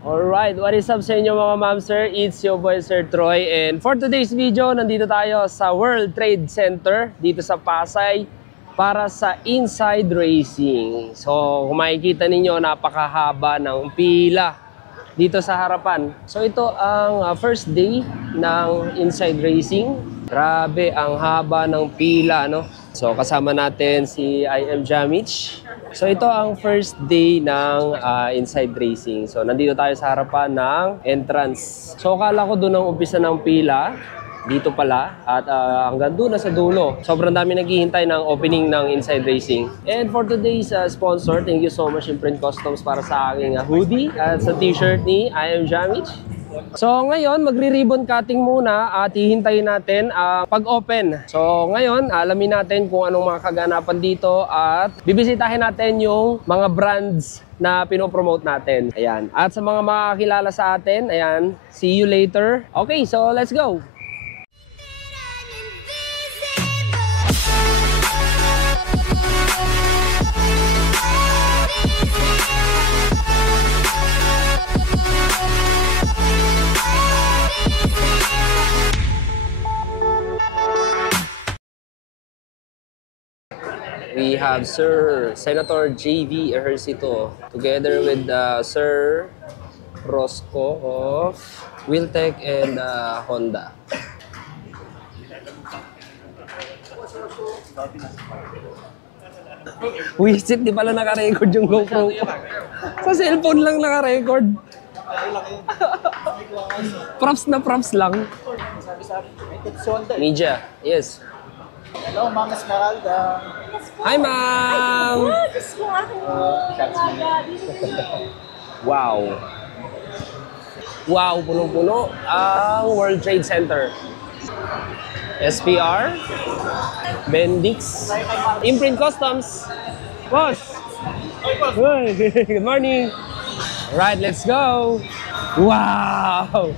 Alright, what is up sa inyo mga ma'am sir? It's your boy Sir Troy, and for today's video, nandito tayo sa World Trade Center dito sa Pasay para sa inside racing. So kung makikita ninyo, napakahaba ng pila dito sa harapan. So ito ang first day ng inside racing. Grabe ang haba ng pila, no? So kasama natin si I.M. Jamich. So ito ang first day ng inside racing. So nandito tayo sa harapan ng entrance. So akala ko doon ang umpisa ng pila. Dito pala. At hanggang doon na sa dulo. Sobrang dami naghihintay ng opening ng inside racing. And for today's sponsor, thank you so much Imprint Customs para sa aking hoodie at sa t-shirt ni I.M. Jamich. So ngayon, magre-ribbon cutting muna at hihintayin natin ang pag-open. So ngayon, alamin natin kung anong mga kaganapan dito at bibisitahin natin yung mga brands na pinopromote natin. Ayan. At sa mga makakilala sa atin, ayan, see you later. Okay, so let's go! We have Sir Senator J.V. Ejercito together with Sir Rosco of Wiltec and Honda. Wisit, di pala naka-record yung GoPro ko. Sa cellphone lang naka-record. Props na props lang. Media, yes. Hello, Ma'am Esmeralda. Hi, Ma'am! Wow! Wow, punong-puno ang World Trade Center. SPR, Bendix, Imprint Customs. Boss! Hey, good morning! Alright, let's go! Wow!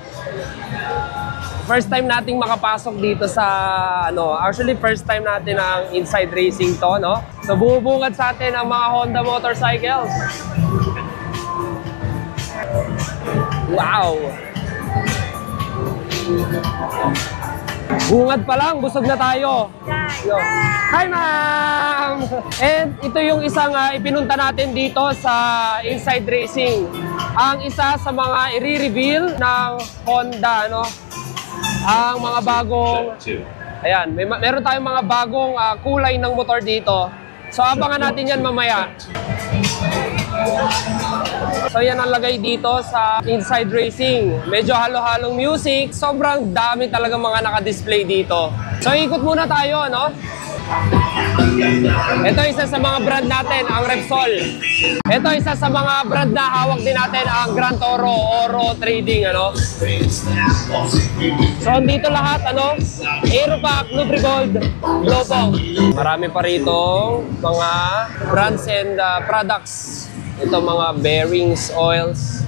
First time nating makapasok dito sa, actually first time natin ang inside racing to, no? So bubungad sa atin ang mga Honda motorcycles. Wow! Bungad pa lang, busog na tayo. Hi, ma'am! And ito yung isang ipinunta natin dito sa inside racing. Ang isa sa mga i-reveal ng Honda, no? Ang mga bagong, ayan, meron tayong mga bagong kulay ng motor dito. So abangan natin yan mamaya. So yan ang lagay dito sa inside racing. Medyo halo-halong music. Sobrang dami talaga mga naka-display dito. So ikot muna tayo, no? Ito isa sa mga brand natin, ang Repsol. Ito isa sa mga brand na hawak din natin, ang Grand Toro, Oro Trading, ano? So dito lahat, Aeropack, Lubrigold, Global. Marami pa rito mga brands and products. Ito mga bearings, oils.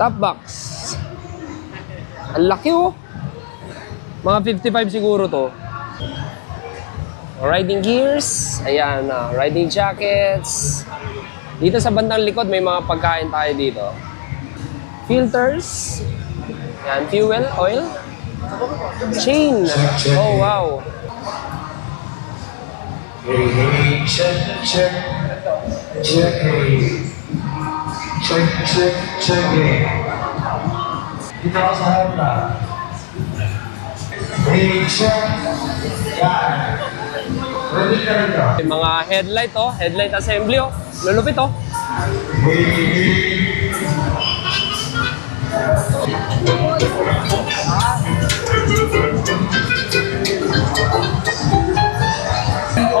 Top box. Ang laki, oh. Mga 55 siguro to. Riding gears. Ayan, riding jackets. Dito sa bandang likod may mga pagkain tayo dito. Filters. Ayan, fuel, oil. Chain. Oh, wow. Check. Dito ako sa harap na. Check. Yan. Ready ka rito. Mga headlight, oh. Headlight assembly, oh. Lulupit, oh.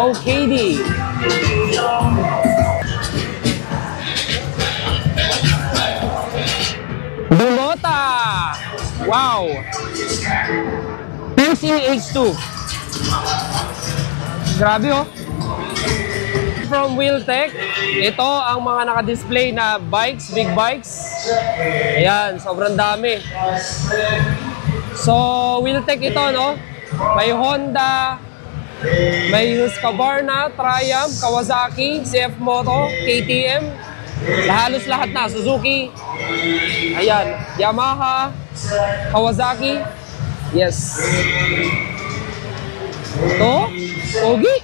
OKD. Bulota. Wow. PCH2. Grabe, oh. From Wiltec, ito ang mga naka-display na bikes, big bikes. Ayan, sobrang dami. So, Wheeltech ito, no? May Honda, may Husqvarna, Triumph, Kawasaki, CF Moto, KTM. Halos lahat na. Suzuki. Ayan. Yamaha, Kawasaki. Yes. Ito. Pogi.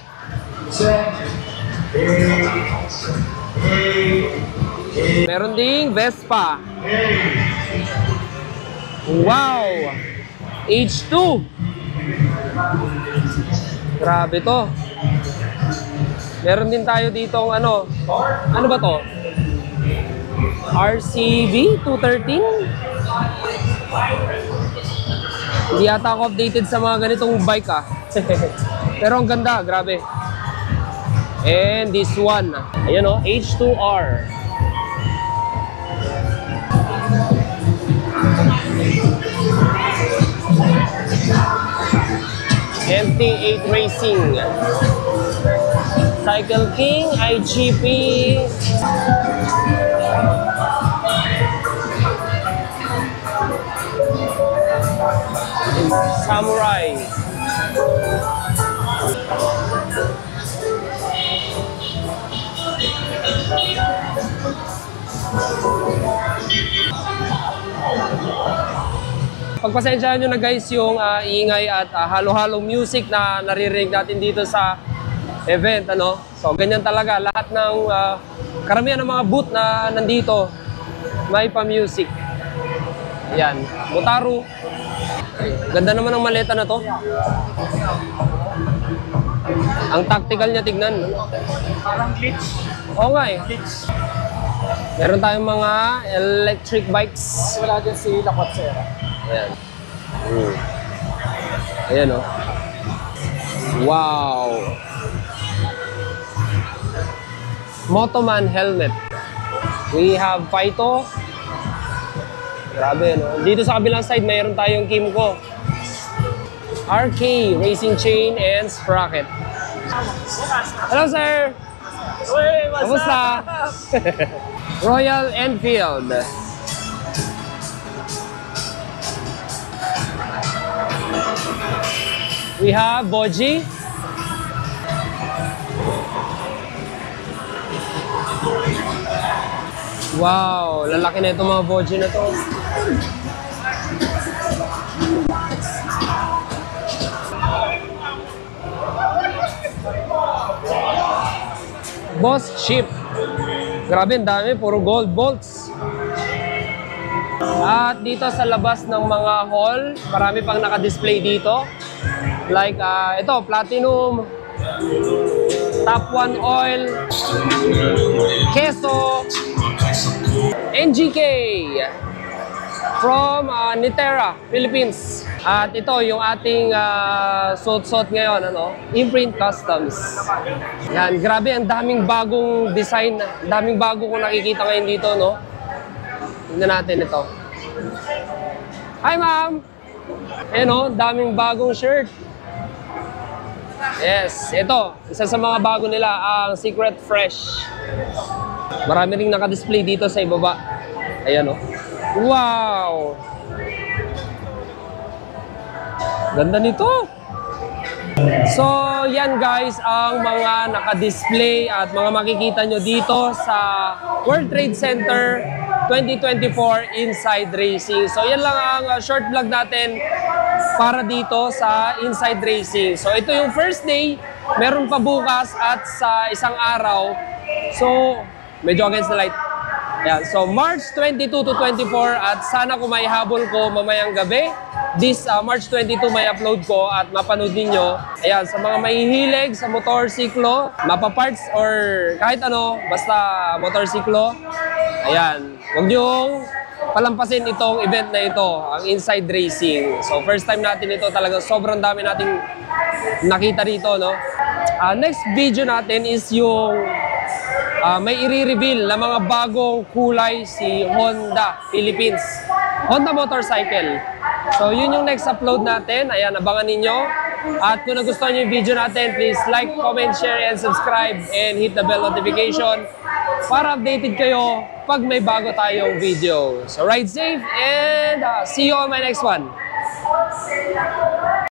Meron ding Vespa. Wow! H2. Grabe to. Meron din tayo ditong ano ba to? RCV 213. Hindi yata ako updated sa mga ganitong bike Pero ang ganda, grabe. And this one, ayan o, H2R. MT8 Racing. Cycle King, IGP. Samurai. Pagpasensyahan nyo na guys yung ingay at halo-halong music na naririnig natin dito sa event. So ganyan talaga, lahat ng karamihan ng mga booth na nandito may pa-music. Ayan, Motaro. Ganda naman ng maleta na to. Ang tactical niya, tignan. Parang glitch. Oo nga eh. Meron tayong mga electric bikes. Wala dyan si Lacotsera. Ayan. Ayan o. Wow! Motoman helmet. We have Faito. Grabe, no? Dito sa kabilang side, mayroon tayong Kimco. RK, Racing Chain and Sprocket. Hello, sir! Kamusta? Royal Enfield. We have Boji. Wow, lalaki na itong mga Boji na to. Boss Chip. Grabe, ang dami. Puro gold bolts. At dito sa labas ng mga hall, marami pang naka-display dito. Like, ito, Platinum, Top 1 Oil, Keso, NGK, from Nitera, Philippines. At ito, yung ating suot-suot ngayon, Imprint Customs. Yan, grabe, ang daming bagong design, daming bago kong nakikita ngayon dito, no? Tingnan natin ito. Hi, ma'am! Ayan, daming bagong shirt. Yes, ito, isa sa mga bago nila, ang Secret Fresh. Marami ring naka-display dito sa ibaba. Ayan, wow! Ganda nito! So, yan guys ang mga naka-display at mga makikita nyo dito sa World Trade Center 2024 Inside Racing. So, yan lang ang short vlog natin para dito sa Inside Racing. So, ito yung first day. Meron pa bukas at sa isang araw. So, medyo against the light. Ayan. So, March 22 to 24 at sana kung may habol ko mamayang gabi, this March 22 may upload ko at mapanood ninyo. Ayan, sa mga mahihilig sa motorsiklo, mapaparts or kahit ano, basta motorsiklo. Ayan, huwag niyong palampasin itong event na ito, ang Inside Racing. So, first time natin ito, talagang sobrang dami nating nakita rito, no? Next video natin is yung may i-reveal na mga bagong kulay si Honda Philippines. Honda Motorcycle. So, yun yung next upload natin. Ayan, abangan ninyo. At kung nagustuhan nyo yung video natin, please like, comment, share, and subscribe. And hit the bell notification para updated kayo pag may bago tayong video. So, ride safe and see you on my next one.